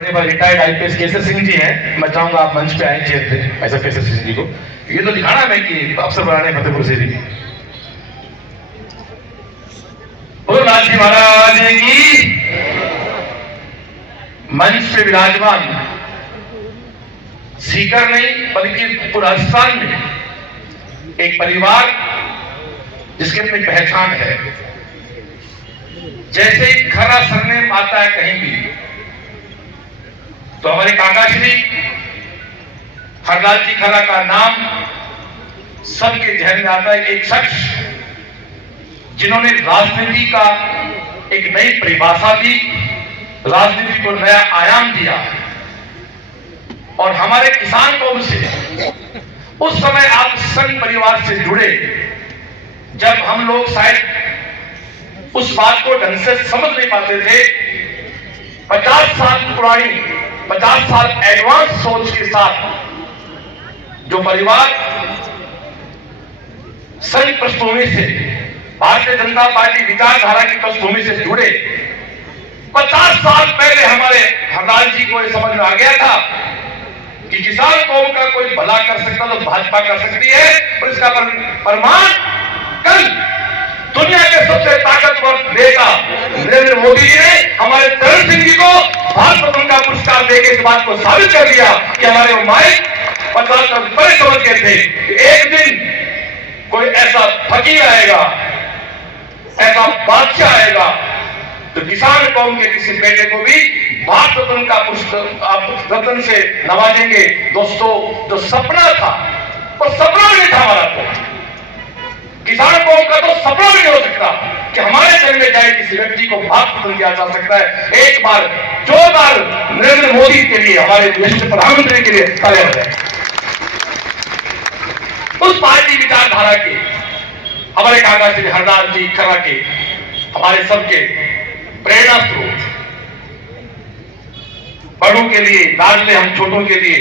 Retired IPS Kesar Singh ji हैं। मैं चाहूंगा आप मंच पे आए चेयर पे। ऐसा केसर सिंह जी को ये तो दिखाना है कि अफसर बनाने फतेहपुर से भी। नाथ जी महाराज की मंच पे विराजमान सीकर नहीं बल्कि पूरा राजस्थान में एक परिवार जिसकी अपनी पहचान है। जैसे ही खरा सरनेम आता है कहीं भी तो हमारे काका श्री हरलाल जी खरा का नाम सबके जहन में आता है। एक शख्स जिन्होंने राजनीति का एक नई परिभाषा दी, राजनीति को नया आयाम दिया और हमारे किसान कौम से उस समय आप संघ परिवार से जुड़े जब हम लोग शायद उस बात को ढंग से समझ नहीं पाते थे। 50 साल पुरानी 50 साल एडवांस सोच के साथ जो परिवार संघ पृष्ठभूमि से भारतीय जनता पार्टी विचारधारा की पृष्ठभूमि से जुड़े 50 साल पहले हमारे हरलाल जी को यह समझ में आ गया था कि किसान कौम का कोई भला कर सकता तो भाजपा कर सकती है। और इसका प्रमाण कल दुनिया के सबसे ताकतवर नेता नरेंद्र मोदी जी ने हमारे चरण सिंह जी को भारत रत्न का पुरस्कार देकर इस बात को साबित कर दिया कि हमारे उम्मीद 50 साल पहले समझ गए थे कि एक दिन कोई ऐसा फकीर आएगा, ऐसा बादशाह आएगा तो किसान कौम के किसी बेटे को भी भारत रत्न का पुरस्कार रत्न से नवाजेंगे। दोस्तों, जो सपना था वो सपना नहीं था हमारा। तो किसान कौम का तो सपना भी नहीं हो सकता कि हमारे जन्म में जाए किसी व्यक्ति को भारत रत्न दिया जा सकता है। एक बार जोरदार नरेंद्र मोदी के लिए, हमारे देश के प्रधानमंत्री के लिए तालियां बजाएं। उस पार्टी विचारधारा के हमारे काका श्री हरलाल जी खरा के हमारे सबके प्रेरणा स्रोत, बड़ों के लिए लाडले, हम छोटों के लिए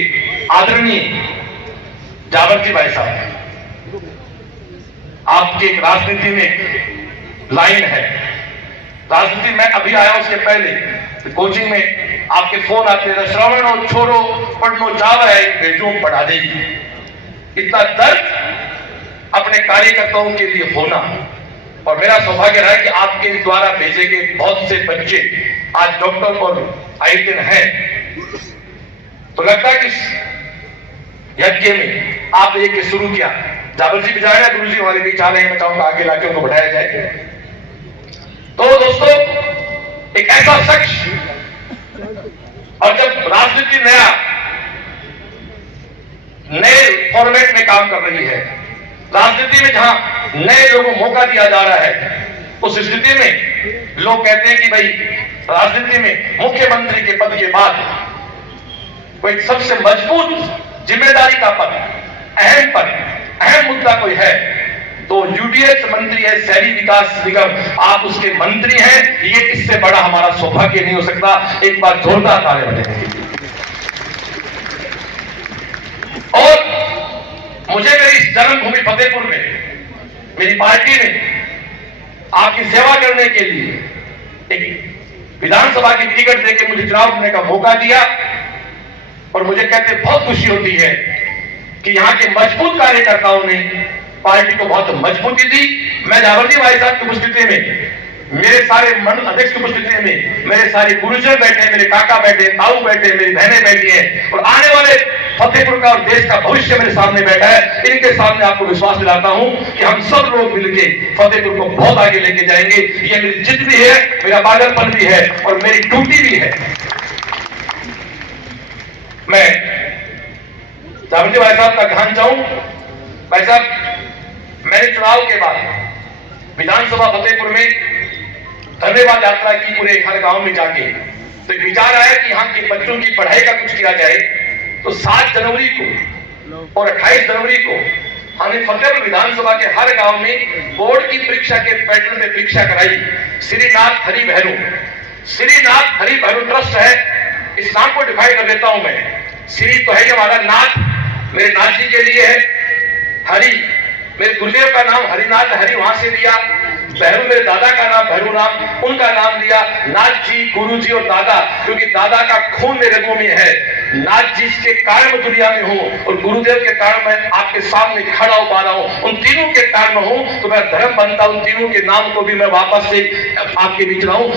आदरणीय जावर जी भाई साहब। आपकी एक राजनीति में एक लाइन है, राजनीति में अभी आया उसके पहले कोचिंग में आपके फोन आते हैं, श्रवण और छोरो पढ़नो जावा है भेजो पढ़ा देगी। इतना दर्द अपने कार्यकर्ताओं के लिए होना, और मेरा सौभाग्य रहा है कि आपके द्वारा भेजे गए बहुत से बच्चे आज डॉक्टर और आईटीएन हैं। तो लगता है कि यज्ञ में आप ये शुरू किया। जावर जी बिजाया गुरु जी हमारे बीच आ रहे हैं, मैं चाहूंगा आगे लाके उनको बढ़ाया जाए। तो दोस्तों, एक ऐसा शख्स, और जब राजनीति नए फॉर्मेट में काम कर रही है, राजनीति में जहां नए लोगों को मौका दिया जा रहा है, उस स्थिति में लोग कहते हैं कि भाई राजनीति में मुख्यमंत्री के पद के बाद कोई सबसे मजबूत जिम्मेदारी का पद, अहम पद, अहम मुद्दा कोई है तो यूडीएच मंत्री है, शहरी विकास निगम, आप उसके मंत्री हैं। ये इससे बड़ा हमारा सौभाग्य नहीं हो सकता। एक बार जोरदार तालियां बजाने के लिए। और मुझे मेरी जन्मभूमि फतेहपुर में मेरी पार्टी ने आपकी सेवा करने के लिए एक विधानसभा की टिकट देकर मुझे चुनाव लड़ने का मौका दिया, और मुझे कहते बहुत खुशी होती है कि यहाँ के मजबूत कार्यकर्ताओं ने पार्टी को बहुत मजबूती दी। मैं जावर जी भाई साहब की उपस्थिति में, मेरे सारे मंडल अध्यक्ष की उपस्थिति में, मेरे सारे गुरुजन बैठे, मेरे काका बैठे, ताऊ बैठे, मेरी बहनें बैठी हैं, और आने वाले फतेहपुर का और देश का भविष्य मेरे सामने बैठा है। इनके सामने आपको विश्वास दिलाता हूं कि हम सब लोग मिलकर फतेहपुर को बहुत आगे लेके जाएंगे। ये मेरी जिद भी है, मेरा पागलपन भी है और मेरी ड्यूटी भी है। मैं जावर जी भाई साहब का ध्यान चाहूं। भाई साहब, मैंने चुनाव के बाद विधानसभा फतेहपुर में धन्यवाद यात्रा की, पूरे हर गांव में जाके तो एक विचार आया कि यहाँ के बच्चों की पढ़ाई का कुछ किया जाए। तो 7 जनवरी को और 28 जनवरी को हमने फतेहपुर विधानसभा के हर गांव में बोर्ड की परीक्षा के पैटर्न में परीक्षा कराई। श्रीनाथ हरि भैरू ट्रस्ट है, इस नाम को डिफाइन कर देता हूं मैं। श्री तो है हमारा नाथ, मेरे नाथ जी के लिए है। हरि, मेरे गुरुदेव का नाम हरिनाथ, हरि वहां से लिया। भैरू, मेरे दादा का नाम भैरू नाम, उनका नाम लिया नाथ जी, गुरु जी और दादा, क्योंकि दादा का खून मेरे मुंह में है। नाथ जी के कारण मैं दुनिया में हूं और गुरुदेव के कारण मैं आपके सामने खड़ा हो पा रहा हूं। उन तीनों के कारण हूं तो मैं धर्म बनता, उन तीनों के नाम को भी मैं वापस से आपके बीच रहा हूं।